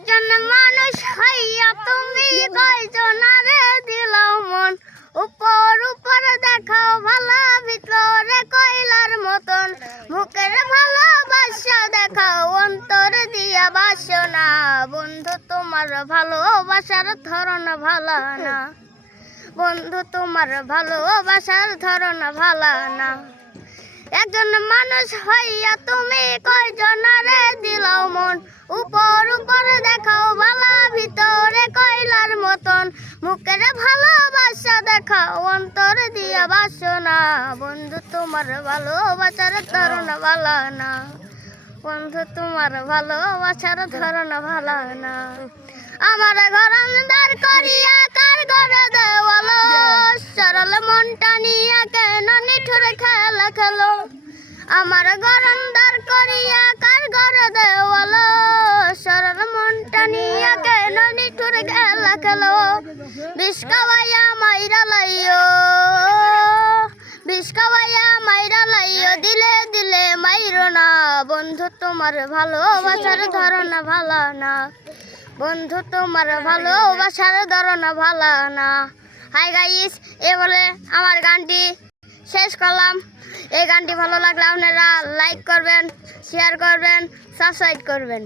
একজন মানুষ হইয়া তুমি কয়জনারে দিলাও মন, উপর উপর দেখাও ভালা ভিতরে কয়লার মতন, মুখের ভালোবাসা দেখাও অন্তর দিয়া বাসনা। বন্ধু তোমার ভালোবাসার ধরন ভালা না, বন্ধু তোমার ভালোবাসার ধরন ভালা না। একজন মানুষ হইয়া তুমি কয়জনারে দিলাও মন, উপর উপর দেখাও ভালা ভিতরে কয়লার মতন, মুখের ভালোবাসা দেখাও অন্তর দিয়া বাসনা। বন্ধু তোমার ভালোবাসার ধরন ভালা না, বন্ধু তোমার ভালোবাসার ধরন ভালা না। আমার ঘর অন্ধকার করিয়া কার ঘরে দেওয়ালো, সরল মনটা নিয়া কেন নিঠুরে খেলা খেলো। আমার ঘর অন্ধকার করিয়া কার ঘরে দেওয়ালো, সরল মনটা নিয়া কেন নিঠুরে খেলা খেলো। বিষ খাওয়াইয়া মাইরা লাইও, বিষ খাওয়াইয়া মাইরা লাইও, দিলে দিলে মাইরো না। বন্ধু তোমার ভালোবাসার ধরন ভালা না, বন্ধু তোমার ভালোবাসার ধরন ভালা না। হাই গাইস, এ বলে আমার গানটি শেষ করলাম। এই গানটি ভালো লাগলে আপনারা লাইক করবেন, শেয়ার করবেন, সাবস্ক্রাইব করবেন।